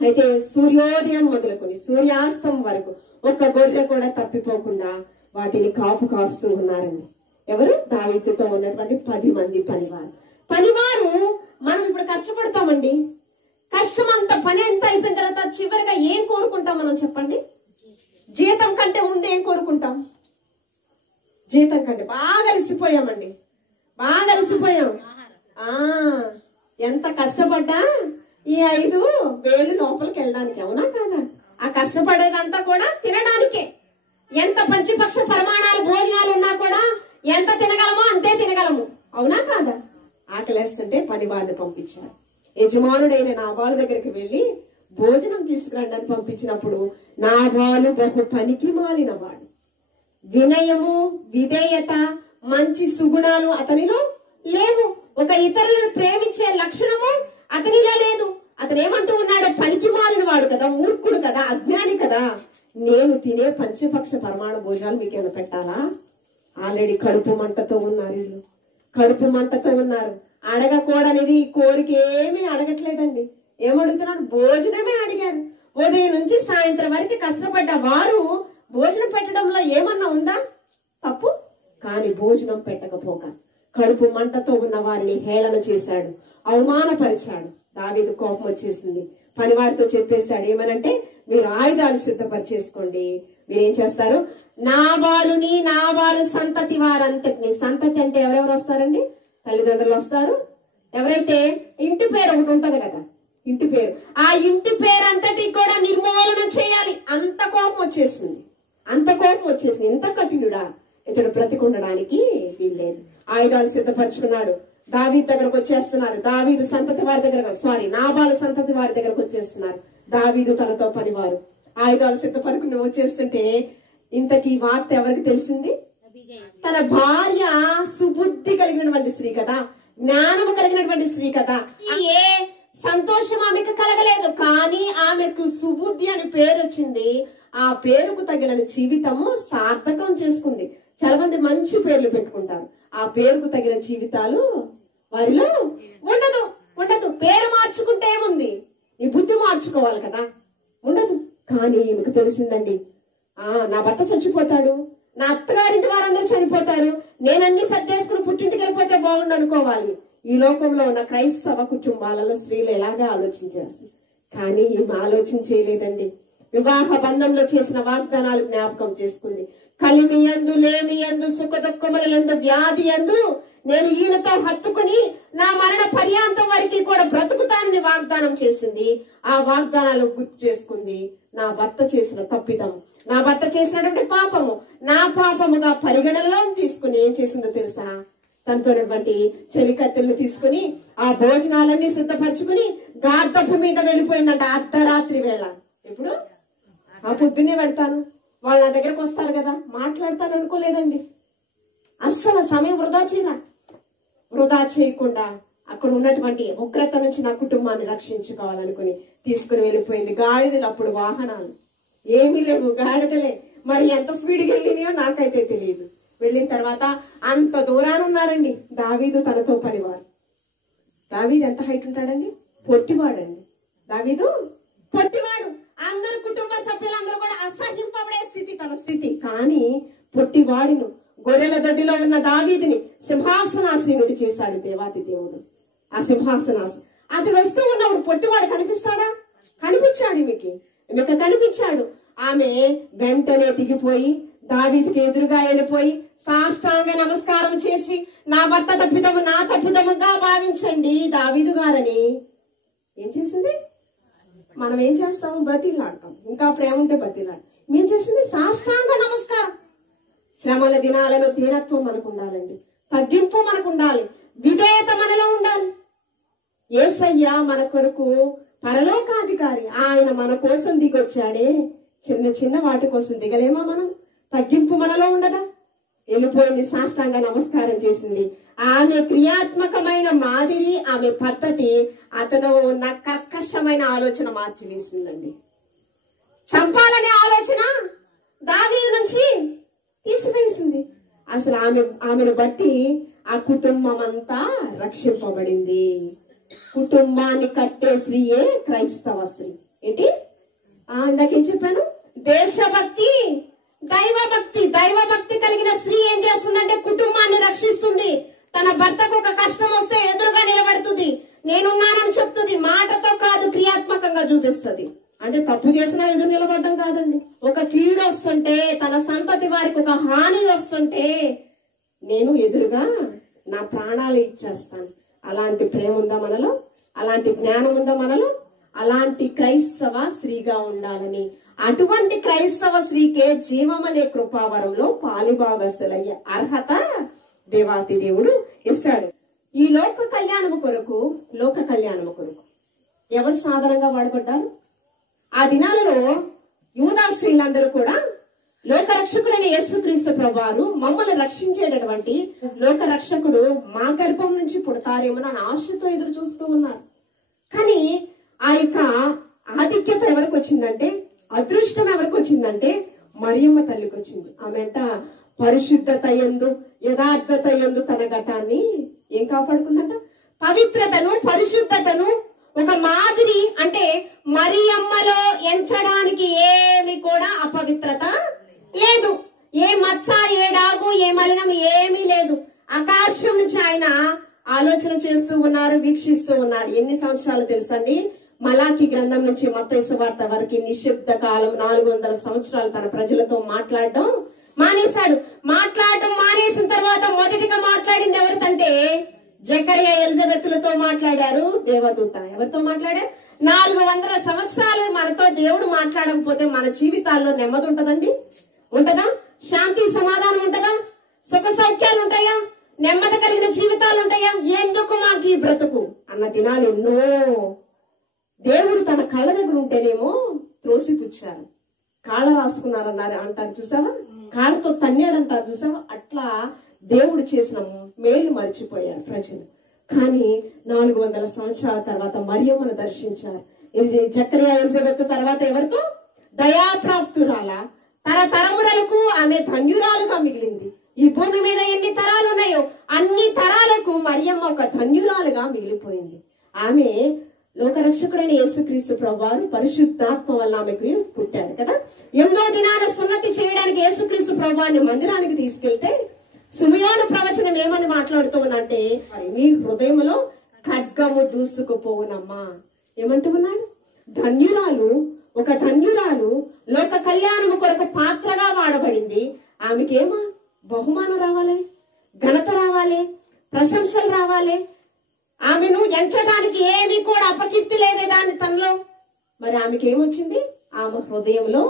అయితే సూర్యోదయం మొదలుకొని సూర్యాస్తం వరకు ఒక్క గొర్రె కూడా తప్పిపోకుండా వాటిని కాపు కాస్తూ ఉన్నారండి. ఎవరు? దావీదుతో ఉన్నటువంటి 10 మంది పనివారు. మనం ఇప్పుడు కష్టపడతామండి. కష్టం అంతా, పని అంతా అయిపోయిన తర్వాత చివరిగా ఏం కోరుకుంటాం మనం చెప్పండి? జీతం కంటే ముందు ఏం కోరుకుంటాం? జీతం కంటే బాగా అలసిపోయామండి, బాగా అలసిపోయాం. ఎంత కష్టపడ్డా ఈ 5,000 లోపలికి వెళ్ళడానికి, అవునా కాదా? ఆ కష్టపడేదంతా కూడా తినడానికే. ఎంత పంచపక్ష పరిమాణాలు భోజనాలు ఉన్నా కూడా ఎంత తినగలమో అంతే తినగలము, అవునా కాదా? ఆకలేస్తుంటే పని వారిని పంపించారు. యజమానుడైన నాబాలు దగ్గరికి వెళ్ళి భోజనం తీసుకురండి అని పంపించినప్పుడు నాబాలు బహు పనికి మాలిన వాడు. వినయము, విధేయత, మంచి సుగుణాలు అతనిలో లేవు. ఒక ఇతరులను ప్రేమించే లక్షణము అతనిలో లేదు. అతను ఏమంటూ ఉన్నాడో, పనికి మాలిన వాడు కదా, మూర్ఖుడు కదా, అజ్ఞాని కదా. నేను తినే పంచపక్ష పరమాణ భోజనాలు మీకు ఏమైనా పెట్టాలా? ఆల్రెడీ కడుపు మంటతో ఉన్నారు వీళ్ళు, కడుపు మంటతో ఉన్నారు. అడగకూడనిది కోరిక ఏమీ అడగట్లేదండి. ఏమడుగుతున్నారు? భోజనమే అడిగారు. ఉదయం నుంచి సాయంత్రం వరకు కష్టపడ్డ వారు భోజనం పెట్టడంలో ఏమన్నా ఉందా తప్పు? కానీ భోజనం పెట్టకపోక కడుపు మంటతో ఉన్న వారిని హేళన చేశాడు, అవమానపరిచాడు. దావీదు కోపం వచ్చేసింది. పనివారితో చెప్పేశాడు ఏమనంటే, మీరు ఆయుధాలు సిద్ధపరిచేసుకోండి. మీరేం చేస్తారు? నాబాలు సంతతి వారంతటిని. సంతతి అంటే ఎవరెవరు వస్తారండి? తల్లిదండ్రులు వస్తారు. ఎవరైతే ఇంటి పేరు ఒకటి ఉంటది కదా, ఇంటి పేరు, ఆ ఇంటి పేరు అంతటి కూడా నిర్మూలన చేయాలి. అంత కోపం వచ్చేసింది. ఇంత కఠినుడా ఇతడు బ్రతికుండడానికి వీల్లేదు. ఆయుధాలు సిద్ధపరచుకున్నాడు. దావీదు దగ్గరకు వచ్చేస్తున్నారు. దావీదు సంతతి వారి దగ్గర, నాబాలు సంతతి వారి దగ్గరకు వచ్చేస్తున్నారు. దావీదు తనతో పనివారు ఆయుధాలు సిద్ధపరుకుని వచ్చేస్తుంటే ఇంతకీ వార్త ఎవరికి తెలిసింది? తన భార్య సుబుద్ధి కలిగినటువంటి స్త్రీ కదా, జ్ఞానము కలిగినటువంటి స్త్రీ కదా. ఏ సంతోషం ఆమెకు కలగలేదు, కానీ ఆమెకు సుబుద్ధి అని పేరు వచ్చింది. ఆ పేరుకు తగిన జీవితము సార్థకం చేసుకుంది. చాలా మంది మంచి పేర్లు పెట్టుకుంటారు, ఆ పేరుకు తగిన జీవితాలు వారిలో ఉండదు. పేరు మార్చుకుంటే ఏముంది? నీ బుద్ధి మార్చుకోవాలి కదా, ఉండదు. కానీ మీకు తెలిసిందండి, నా భర్త చచ్చిపోతాడు, నా అత్తగారింటి వారందరూ చనిపోతారు, నేనన్ని సర్దేసుకుని పుట్టింటికి వెళ్ళిపోతే బాగుండు అనుకోవాలి. ఈ లోకంలో ఉన్న క్రైస్తవ కుటుంబాలలో స్త్రీలు ఎలాగా ఆలోచించేస్తారు. కానీ ఏం ఆలోచన చేయలేదండి. వివాహ బంధంలో చేసిన వాగ్దానాలు జ్ఞాపకం చేసుకుంది. కలిమి యందు, లేమి యందు, సుఖ దుఃఖముల యందు, వ్యాధి యందు నేను ఈయనతో హత్తుకుని నా మరణ పర్యాంతం వరకు కూడా బ్రతుకుతానని వాగ్దానం చేసింది. ఆ వాగ్దానాలు గుర్తు చేసుకుంది. నా భర్త చేసిన తప్పిదం, నా భర్త చేసినటువంటి పాపము నా పాపముగా పరిగణనలో తీసుకుని ఏం చేసిందో తెలుసా? తనతోనటువంటి చెలికత్తెలను తీసుకుని ఆ భోజనాలన్నీ సిద్ధపరచుకుని గార్ధపు మీద వెళ్ళిపోయిందంట. అర్ధరాత్రి వేళ. ఇప్పుడు ఆ పొద్దునే వెళ్తాను, వాళ్ళ దగ్గరకు వస్తారు కదా, మాట్లాడతాను అనుకోలేదండి. అస్సలు సమయం వృధా చేయకుండా అక్కడ ఉన్నటువంటి ఉగ్రత నుంచి నా కుటుంబాన్ని రక్షించుకోవాలనుకుని తీసుకుని వెళ్ళిపోయింది. గాడిదలు అప్పుడు వాహనాలు ఏమీ లేవు, గాడిదలే. మరి ఎంత స్పీడ్కి వెళ్ళినాయో నాకైతే తెలియదు. వెళ్ళిన తర్వాత అంత దూరాన్ని ఉన్నారండి దావీదు తనతో పనివారు. దావీదు ఎంత హైట్ ఉంటాడండి? పొట్టివాడండి. దావీదు పొట్టివాడు. అందరు కుటుంబ సభ్యులందరూ కూడా అసహ్యింపబడే స్థితి తన స్థితి. కానీ పొట్టివాడిను గొర్రెల దొడ్డిలో ఉన్న దావీదుని సింహాసనాసీనుడు చేశాడు దేవాతి దేవుడు. ఆ సింహాసనాసనం అతడు వస్తూ ఉన్నప్పుడు పొట్టివాడు కనిపిస్తాడా? కనిపించాడు. ఈమెకి కనిపించాడు. ఆమె వెంటనే దిగిపోయి దావీదుకి ఎదురుగా వెళ్ళిపోయి సాష్టాంగ నమస్కారం చేసి, నా భర్త తప్పిదము నా తప్పిదముగా భావించండి దావీదు గారని ఏం చేసింది? మనం ఏం చేస్తాము? బతిలాడతాం. ఇంకా ప్రేమ ఉంటే బతిలాడు. ఏం చేసింది? సాష్టాంగ నమస్కారం. శ్రమల దినాలలో దీనత్వం మనకు ఉండాలండి, తగ్గింపు మనకు ఉండాలి, విధేయత మనలో ఉండాలి. యేసయ్య మన కొరకు పరలోకాధికారి. ఆయన మన కోసం దిగొచ్చాడే. చిన్న చిన్న వాటి కోసం దిగలేమా మనం? తగ్గింపు మనలో ఉండదా? వెళ్ళిపోయింది, సాష్టాంగ నమస్కారం చేసింది. ఆమె క్రియాత్మకమైన మాదిరి, ఆమె పద్ధతి అతను ఉన్న కర్కశమైన ఆలోచన మార్చివేసిందండి. చంపాలనే ఆలోచన దావీదు నుంచి తీసివేసింది. అసలు ఆమెను బట్టి ఆ కుటుంబం అంతా రక్షింపబడింది. కుటుంబాన్ని కట్టే స్త్రీయే క్రైస్తవ స్త్రీ. ఏంటి ఇందాకేం చెప్పాను? దేశభక్తి, దైవభక్తి కలిగిన స్త్రీ ఏం చేస్తుందంటే కుటుంబాన్ని రక్షిస్తుంది. తన భర్తకు ఒక కష్టం వస్తే ఎదురుగా నిలబడుతుంది, నేనున్నానని చెప్తుంది. మాటతో కాదు, క్రియాత్మకంగా చూపిస్తుంది. అంటే తప్పు చేసినా ఎదురు నిలబడడం కాదండి. ఒక కీడు వస్తుంటే, తన సంతతి వారికి ఒక హాని వస్తుంటే నేను ఎదురుగా నా ప్రాణాలు ఇచ్చేస్తాను. అలాంటి ప్రేమ ఉందా మనలో? అలాంటి జ్ఞానం ఉందా మనలో? అలాంటి క్రైస్తవ స్త్రీగా ఉండాలని, అటువంటి క్రైస్తవ స్త్రీకే జీవమనే కృపావరంలో పాలిభాగస్తులయ్యే అర్హత దేవాతి దేవుడు ఇస్తాడు. ఈ లోక కళ్యాణము కొరకు ఎవరు సాధారణంగా వాడబడ్డారు? ఆ దినాలలో యూదా స్త్రీలందరూ కూడా లోకరక్షకుడైన యేసుక్రీస్తు ప్రభువారు మమ్మల్ని రక్షించేటటువంటి లోకరక్షకుడు మా గర్భం నుంచి పుడతారేమోనని ఆశతో ఎదురు చూస్తూ ఉన్నారు. కానీ ఆ యొక్క ఆధిక్యత ఎవరికి వచ్చిందంటే, అదృష్టం ఎవరికి వచ్చిందంటే మరియమ్మ తల్లికి వచ్చింది. ఆమెట పరిశుద్ధత యందు యథార్థత యందు తన ఘటాన్ని ఏం కాపాడుకుందంట? పవిత్రతను, పరిశుద్ధతను ఒక మాదిరి. అంటే మరియమ్మలో ఎంచడానికి ఏమి కూడా అపవిత్రత లేదు. ఏ మచ్చ, ఏ డాగు, ఏ మలినం ఏమీ లేదు. ఆకాశం నుంచి ఆయన ఆలోచన చేస్తూ ఉన్నారు, వీక్షిస్తూ ఉన్నాడు. ఎన్ని సంవత్సరాలు తెలుసండి? మలాకి గ్రంథం నుంచి మత్తయి సువార్త వరకు నిశ్శబ్ద కాలం 400 సంవత్సరాలు తన ప్రజలతో మాట్లాడడం మానేశాడు. మాట్లాడడం మానేసిన తర్వాత మొదటిగా మాట్లాడింది ఎవరితంటే జకరియా ఎలిజబెత్లతో మాట్లాడారు దేవదూత. ఎవరితో మాట్లాడారు? 400 సంవత్సరాలు మనతో దేవుడు మాట్లాడకపోతే మన జీవితాల్లో నెమ్మది ఉంటదండి? ఉంటదా? శాంతి సమాధానం ఉంటదా? సుఖ సౌఖ్యాలు ఉంటాయా? నెమ్మది కలిగిన జీవితాలు ఉంటాయా? ఎందుకు మాకు ఈ బ్రతుకు అన్న దినాలు ఎన్నో దేవుడు తన కళ్ళ దగ్గర ఉంటేనేమో త్రోసిపుచ్చారు. కాళ్ళ రాసుకున్నారన్నారు అంటారు చూసావా? కాళ్ళతో తన్నాడు అంటారు చూసావా? అట్లా దేవుడు చేసిన మేలు మర్చిపోయారు ప్రజలు. కానీ 400 సంవత్సరాల తర్వాత మరియమ్మను దర్శించారు. జకరియా ఎలిజబెత్ తర్వాత ఎవరితో? దయాప్రాప్తురాల. తరతరములకు ఆమె ధన్యురాలుగా మిగిలింది. ఈ భూమి మీద ఎన్ని తరాలు ఉన్నాయో అన్ని తరాలకు మరియమ్మ ఒక ధన్యురాలుగా మిగిలిపోయింది. ఆమె లోకరక్షకుడైన యేసుక్రీస్తు ప్రభువారు పరిశుద్ధాత్మ వల్ల ఆమెకు పుట్టాడు కదా. 8వ దినాన సున్నతి చేయడానికి యేసుక్రీస్తు ప్రభువారిని మందిరానికి తీసుకెళ్తే సిమియోను ప్రవచనం ఏమని మాట్లాడుతూ ఉందంటే, మీ హృదయంలో ఖడ్గము దూసుకుపోవునమ్మా. ఏమంటూ ఉన్నాడు? ధన్యురాలు, ఒక ధన్యురాలు లోక కళ్యాణము కొరకు పాత్రగా వాడబడింది. ఆమెకేమో బహుమానం రావాలి, ఘనత రావాలి, ప్రశంసలు రావాలి. ఆమెను ఎంచడానికి ఏమీ కూడా అపకీర్తి లేదే దాని తనలో. మరి ఆమెకి ఏమొచ్చింది? ఆమె హృదయంలో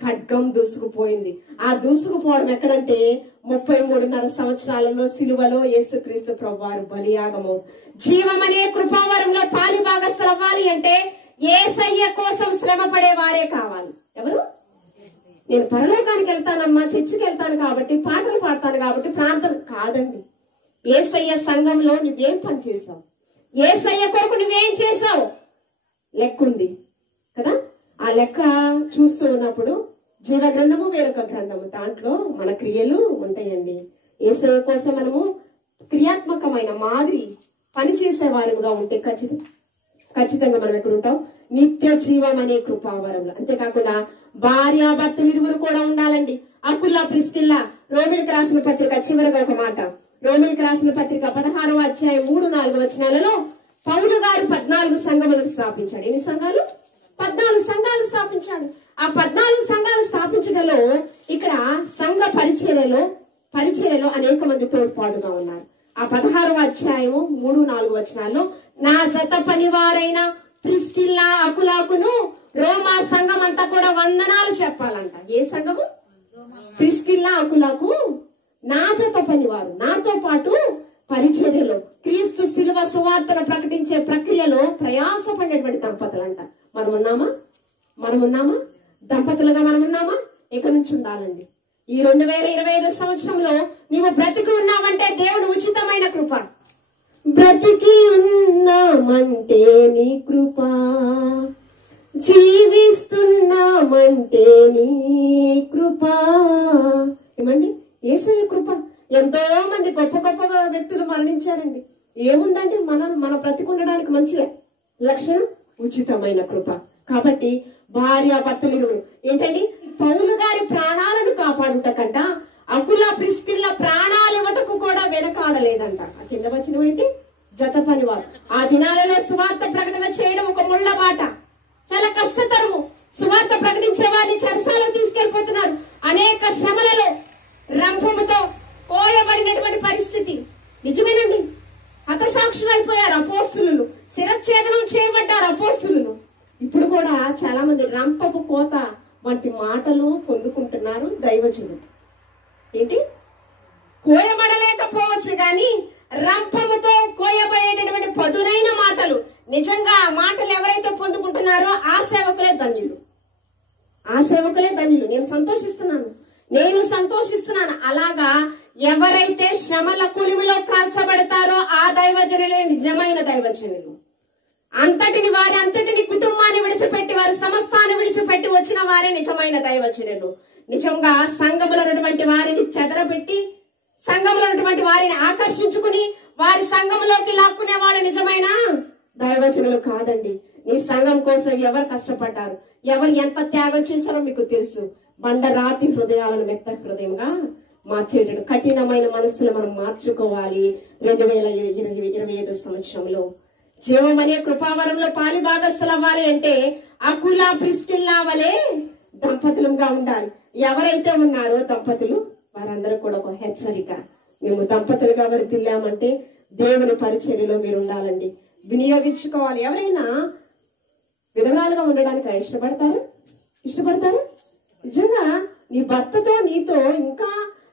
ఖడ్గం దూసుకుపోయింది. ఆ దూసుకుపోవడం ఎక్కడంటే 33.5 సంవత్సరాలలో సిలువలో యేసుక్రీస్తు ప్రభువారు బలియాగము. జీవమనే కృపావరంలో పాలి భాగస్థులు అవ్వాలి అంటే యేసయ్య కోసం శ్రమ పడే వారే కావాలి. ఎవరు? నేను పరలోకానికి వెళ్తానమ్మా, చర్చికి వెళ్తాను కాబట్టి, పాటలు పాడతాను కాబట్టి ప్రార్థన కాదండి. యేసయ్య సంఘంలో నువ్వేం పని చేసావు? యేసయ్య కొరకు నువ్వేం చేసావు? లెక్క ఉంది కదా. ఆ లెక్క చూస్తూ ఉన్నప్పుడు జీవ గ్రంథము వేరొక గ్రంథము, దాంట్లో మన క్రియలు ఉంటాయండి. యేసయ్య కోసం మనము క్రియాత్మకమైన మాదిరి పని చేసే వారిగా ఉంటే ఖచ్చితంగా మనం ఎక్కడ ఉంటాం? నిత్య జీవం అనే కృపావరంలో. అంతేకాకుండా భార్యాభర్తలు ఇరువురు కూడా ఉండాలండి. అకుల్లా ప్రిస్కిల్లా రోమిలకు రాసిన పత్రిక చివరిగా ఒక మాట, రోమిలకు రాసిన పత్రిక 16వ అధ్యాయం 3-4 వచనాలలో పౌలు గారు 14 సంఘములను స్థాపించాడు. ఎన్ని సంఘాలు? 14 సంఘాలు స్థాపించాడు. ఆ 14 సంఘాలు స్థాపించడంలో ఇక్కడ సంఘ పరిచర్యలో అనేక మంది తోడ్పాటుగా ఉన్నారు. ఆ 16వ అధ్యాయము 3-4 వచనాల్లో నా జత పనివారైన ప్రిస్కిల్లా అకులాకును రోమా సంఘం అంతా కూడా వందనాలు చెప్పాలంట. ఏ సంఘము? ప్రిస్కిల్లా అకులాకు నా జత పనివారు, నాతో పాటు పరిచర్యలో క్రీస్తు శిలువ సువార్తను ప్రకటించే ప్రక్రియలో ప్రయాసపడినటువంటి దంపతులంట. మనమున్నామా? దంపతులుగా మనమున్నామా? ఇక నుంచి ఉండాలండి. ఈ 2025 సంవత్సరంలో నీవు బ్రతికి ఉన్నావంటే దేవుని ఉచితమైన కృప. బ్రతికి ఉన్నామంటే నీ కృప, జీవిస్తున్నామంటే నీ కృప. ఏమండి? యేసయ్య కృప. ఎంతో మంది గొప్ప గొప్ప వ్యక్తులు మరణించారండి. ఏముందండి? మన బ్రతికి ఉండడానికి మంచి లక్షణం ఉచితమైన కృప. కాబట్టి భార్యాభర్తలు ఏంటండి? పౌలు గారి ప్రాణాలను కాపాడుట కంట అకులా ప్రిస్కిల్లా ప్రాణాలు ఇవ్వటకు కూడా వెనకాడలేదంట. కింద వచ్చిన ఏంటి? జత పనివారు. ఆ దినాలలో సువార్త ప్రకటన చేయడం ఒక ముళ్ళ బాట, చాలా కష్టతరము. సువార్త ప్రకటించే వారిని చెరసాలకు తీసుకెళ్లిపోతున్నారు. అనేక శ్రమలలో రంపముతో కోయబడినటువంటి పరిస్థితి. నిజమేనండి. హతసాక్షులు అయిపోయారు అపోస్తులు, శిరచ్ఛేదనం చేయబడ్డారు అపోస్తులు. ఇప్పుడు కూడా చాలా మంది రంపపు కోత వంటి మాటలు పొందుకుంటున్నారు దైవజనులు. ఏంటి? కోయబడలేకపోవచ్చు గాని రంపముతో కోయబడేటటువంటి పదునైన మాటలు, నిజంగా ఆ మాటలు ఎవరైతే పొందుకుంటున్నారో ఆ సేవకులే ధన్యులు. నేను సంతోషిస్తున్నాను. అలాగా ఎవరైతే శ్రమల కొలిమిలో కాల్చబడతారో ఆ దైవజనులే నిజమైన దైవజనులు. అంతటిని కుటుంబాన్ని విడిచిపెట్టి, వారి సమస్తాన్ని విడిచిపెట్టి వచ్చిన వారే నిజమైన దైవజనులు. నిజంగా సంఘములో ఉన్నటువంటి వారిని చెదరబెట్టి, సంఘంలో ఉన్నటువంటి వారిని ఆకర్షించుకుని వారి సంఘంలోకి లాక్కునే వాళ్ళు నిజమైన దైవజనులు కాదండి. నీ సంఘం కోసం ఎవరు కష్టపడ్డారు, ఎవరు ఎంత త్యాగం చేశారో మీకు తెలుసు. బండరాతి హృదయాలను మెత్త హృదయంగా మార్చేటట్టు కఠినమైన మనస్సులు మనం మార్చుకోవాలి. 2025 సంవత్సరంలో జీవం అనే కృపావరంలో పాలి భాగస్థులు అవ్వాలి అంటే అకులా ప్రిస్కిల్లా వలె దంపతులుగా ఉండాలి. ఎవరైతే ఉన్నారో దంపతులు వారందరూ కూడా ఒక హెచ్చరిక. మేము దంపతులుగా వర్ధిల్లామంటే దేవుని పరిచర్యలో మీరు ఉండాలండి, వినియోగించుకోవాలి. ఎవరైనా విధవరాలుగా ఉండడానికి ఇష్టపడతారు? నిజంగా నీ భర్తతో నీతో ఇంకా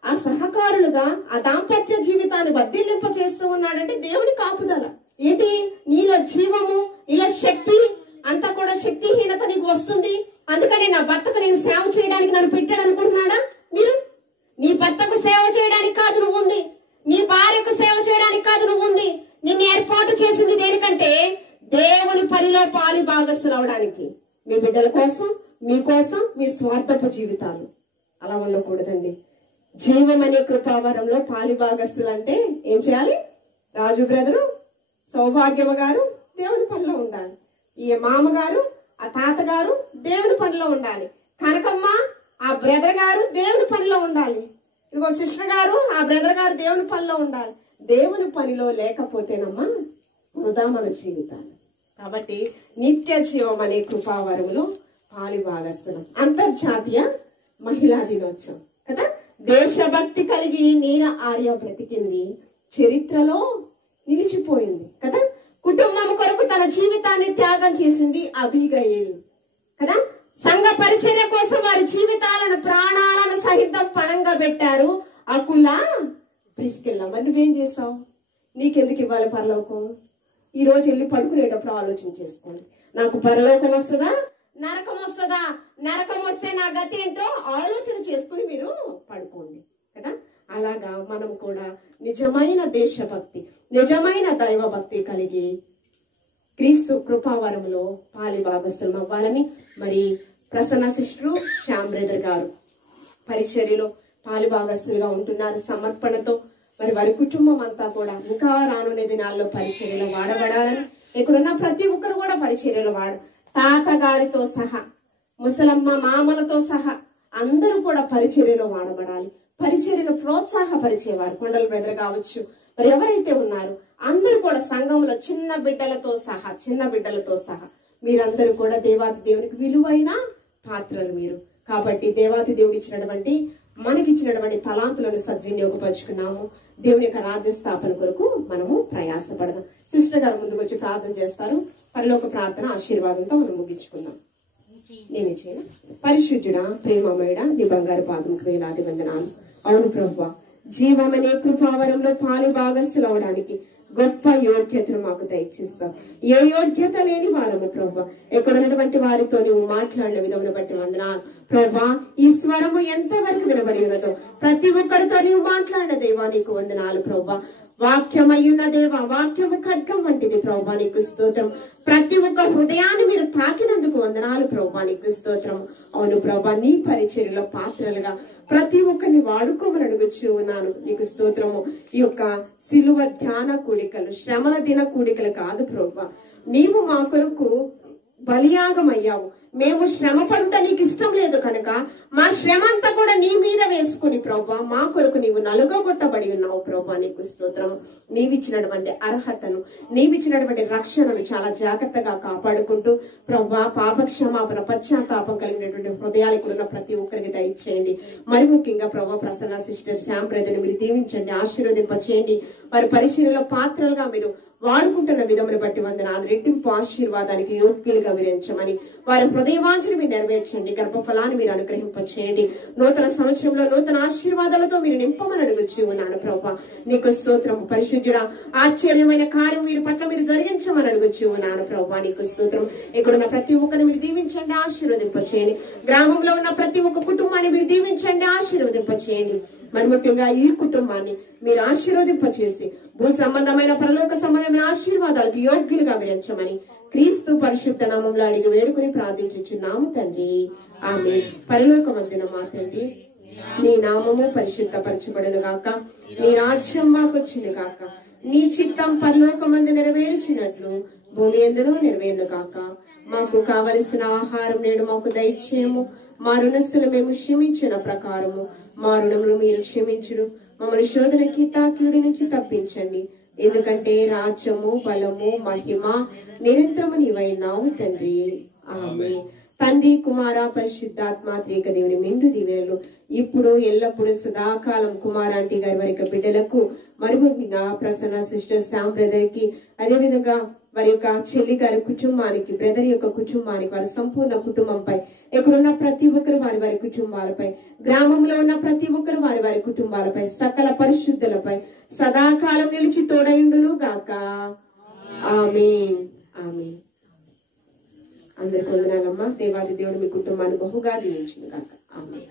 ఆ సహకారులుగా ఆ దాంపత్య జీవితాన్ని వర్ధిల్లింప చేస్తూ ఉన్నాడంటే దేవుని కాపుదల. ఏంటి? నీలో జీవము, నీలో శక్తి అంతా కూడా శక్తిహీనత నీకు వస్తుంది. అందుకని నా భర్తకు నేను సేవ చేయడానికి నన్ను పెట్టాడు అనుకుంటున్నాడా? మీరు నీ భర్తకు సేవ చేయడానికి కాదు నువ్వు ఉంది, నీ భార్యకు సేవ చేయడానికి కాదు నువ్వు ఉంది. నిన్ను ఏర్పాటు చేసింది దేనికంటే దేవుని పనిలో పాలి భాగస్థులు అవడానికి. మీ బిడ్డల కోసం, మీకోసం, మీ స్వార్థపు జీవితాలు అలా ఉండకూడదండి. జీవం అనే కృపావరంలో పాలి భాగస్థులు అంటే ఏం చేయాలి? రాజు బ్రదరు, సౌభాగ్యమ గారు దేవుని పనిలో ఉండాలి. ఈ మామగారు, ఆ తాతగారు దేవుని పనిలో ఉండాలి. కనకమ్మ, ఆ బ్రదర్ గారు దేవుని పనిలో ఉండాలి. ఇదిగో సిస్టర్ గారు, ఆ బ్రదర్ గారు దేవుని పనిలో ఉండాలి. దేవుని పనిలో లేకపోతేనమ్మా వృధా మన జీవితాలు. కాబట్టి నిత్య జీవం అనే కృపావరములో పాలి భాగస్థులం. అంతర్జాతీయ మహిళా దినోత్సవం కదా. దేశభక్తి కలిగి నీర ఆర్య బ్రతికింది, చరిత్రలో నిలిచిపోయింది కదా. కుటుంబం కొరకు తన జీవితాన్ని త్యాగం చేసింది అబీగయీలు కదా. సంఘ పరిచర్య కోసం వారి జీవితాలను, ప్రాణాలను సహితం పణంగా పెట్టారు అకులా ప్రిస్కిల్లా. మరి నువ్వేం చేసావు? నీకెందుకు ఇవ్వాలి పరలోకం? ఈ రోజు వెళ్ళి పడుకునేటప్పుడు ఆలోచన చేసుకోండి. నాకు పరలోకం వస్తుందా, నరకం వస్తుందా? నరకం వస్తే నా గతి ఏంటో ఆలోచన చేసుకుని మీరు పడుకోండి కదా. అలాగా మనం కూడా నిజమైన దేశభక్తి, నిజమైన దైవభక్తి కలిగి క్రీస్తు కృపావరంలో పాలి భాగస్థులం అవ్వాలని మరి ప్రసన్న సిస్టరు, శ్యామ్ బ్రదర్ గారు పరిచర్యలో పాలి భాగస్థులుగా ఉంటున్నారు సమర్పణతో. మరి వారి కుటుంబం అంతా కూడా ఇంకా రానున్న దినాల్లో పరిచర్యలో వాడబడాలని, ఇక్కడున్న ప్రతి ఒక్కరు కూడా పరిచర్యలో తాతగారితో సహా, ముసలమ్మ మామలతో సహా అందరూ కూడా పరిచర్యలో వాడబడాలి. పరిచర్యను ప్రోత్సాహపరిచేవారు కొండల బ్రదర్ కావచ్చు, మరి ఎవరైతే ఉన్నారో అందరూ కూడా సంఘంలో చిన్న బిడ్డలతో సహా మీరందరూ కూడా దేవాతి దేవునికి విలువైన పాత్రలు మీరు. కాబట్టి దేవాతి దేవుడు ఇచ్చినటువంటి మనకిచ్చినటువంటి తలాంతులను సద్వినియోగపరుచుకున్నాము. దేవుని యొక్క రాజ్య స్థాపన కొరకు మనము ప్రయాసపడదాం. సిస్టర్ గారు ముందుకు వచ్చి ప్రార్థన చేస్తారు. పరలోక ప్రార్థన ఆశీర్వాదంతో మనం ముగించుకుందాం. నేనే చేయను. పరిశుద్ధుడా, ప్రేమమయుడా, నీ బంగారు పాదముకు వేలాది వందనాలు. అవును ప్రభువా, జీవమనే కృపావరంలో పాలు భాగస్థులు అవడానికి గొప్ప యోగ్యతను మాకు దయచేస్తావు. ఏ యోగ్యత లేని వారము ప్రభువా, ఎక్కడ ఉన్నటువంటి వారితో నువ్వు మాట్లాడిన విధమును బట్టి వందనాలు ప్రభువా. ఈ స్వరము ఎంతవరకు వినబడి ఉన్నదో ప్రతి ఒక్కరితో నువ్వు మాట్లాడిన దేవా నీకు వందనాలు ప్రభువా. వాక్యమయ్యున్న దేవా, వాక్యము ఖడ్గం వంటిది ప్రభువా నీకు స్తోత్రం. ప్రతి ఒక్క హృదయాన్ని మీరు తాకినందుకు వందనాలు ప్రభువా నీకు స్తోత్రం. అవును ప్రభువా, నీ పరిచర్యలో పాత్రలుగా ప్రతి ఒక్కరిని వాడుకోమని అడుగుచూ ఉన్నాను. నీకు స్తోత్రము. ఈ యొక్క సిలువ ధ్యాన కూడికలు శ్రమల దిన కూడికలు కాదు ప్రభువా, నీవు మా కొరకు బలియాగం అయ్యావు. మేము శ్రమ పడుట నీకు ఇష్టం లేదు కనుక మా శ్రమ అంతా కూడా నీ మీద వేసుకుని ప్రభువా మా కొరకు నీవు నలుగొట్టబడి ఉన్నావు ప్రభువా నీకు స్తోత్రం. నీవిచ్చినటువంటి అర్హతను, నీవిచ్చినటువంటి రక్షణను చాలా జాగ్రత్తగా కాపాడుకుంటూ ప్రభువా పాప క్షమాపణ పశ్చాత్తాపం కలిగినటువంటి హృదయాలు ఇక్కడ ఉన్న ప్రతి ఒక్కరికి దయచేయండి. మరి ముఖ్యంగా ప్రభువా ప్రసన్న సిస్టర్ శ్యామ్ బ్రదర్ని మీరు దీవించండి, ఆశీర్వదింపచేయండి. వారి పరిచర్యలో పాత్రలుగా మీరు వాడుకుంటున్న విధమును బట్టి వందనాలు. రెట్టింపు ఆశీర్వాదానికి యోగ్యులుగా విరించమని వారి హృదయవాంఛను మీరు నెరవేర్చండి. గర్భఫలాన్ని మీరు అనుగ్రహింపచేయండి. నూతన సంవత్సరంలో నూతన ఆశీర్వాదాలతో మీరు నింపమని అడుగుచూ ఉన్నాను ప్రభువా నీకు స్తోత్రం. పరిశుద్ధుడా, ఆశ్చర్యమైన కార్యం మీరు పట్ల మీరు జరిగించమని అడుగుచూ ఉన్నాను ప్రభువా నీకు స్తోత్రం. ఇక్కడ ఉన్న ప్రతి ఒక్కరిని మీరు దీవించండి, ఆశీర్వదింపచేయండి. గ్రామంలో ఉన్న ప్రతి ఒక్క కుటుంబాన్ని మీరు దీవించండి, ఆశీర్వదింపచేయండి. మరి ముఖ్యంగా ఈ కుటుంబాన్ని మీరు ఆశీర్వదింపచేసి భూ సంబంధమైన పరలోక సంబంధమైన ఆశీర్వాదాలకు యోగ్యులుగా విరించమని క్రీస్తు పరిశుద్ధ నామంలో అడిగి వేడుకుని ప్రార్థించుచున్నాము తండ్రి, ఆమేన్. పరలోకమందున మా తండ్రి, నీ నామము పరిశుద్ధపరచబడును గాక, నీ రాజ్యం మాకొచ్చును గాక, నీ చిత్తం పరలోకమందు నెరవేర్చినట్లు భూమి యందును నెరవేరును గాక. మాకు కావలసిన ఆహారం నేడు మాకు దయచేయము. మా రుణస్థులు మేము క్షమించిన ప్రకారము మా రుణములు మీరు క్షమించుడు. మమ్మల్ని శోధనకి తాకీడు నుంచి తప్పించండి. ఎందుకంటే రాజ్యము, బలము, మహిమ నిరంతరము నీవైనావు తండ్రి, ఆమేన్. తండ్రి, కుమార, పరిశుద్ధాత్మ త్రియేక దేవుని మెండు దీవెనలు ఇప్పుడు ఎల్లప్పుడూ సదాకాలం కుమారాంటి గారి వారి బిడ్డలకు, మరి ముఖ్యంగా ప్రసన్న సిస్టర్ శ్యామ్ బ్రదర్ కి, అదేవిధంగా వారి యొక్క చెల్లి గారి కుటుంబానికి, బ్రదర్ యొక్క కుటుంబానికి, వారి సంపూర్ణ కుటుంబంపై, ఎక్కడున్న ప్రతి ఒక్కరు వారి వారి కుటుంబాలపై, గ్రామంలో ఉన్న ప్రతి ఒక్కరు వారి వారి కుటుంబాలపై, సకల పరిశుద్ధులపై సదాకాలం నిలిచి తోడైండును గాక. ఆమేన్, ఆమేన్. అందరికీ వందనాలమ్మా. దేవాది దేవుడు మీ కుటుంబాన్ని బహుగా దీవించును గాక. ఆమేన్.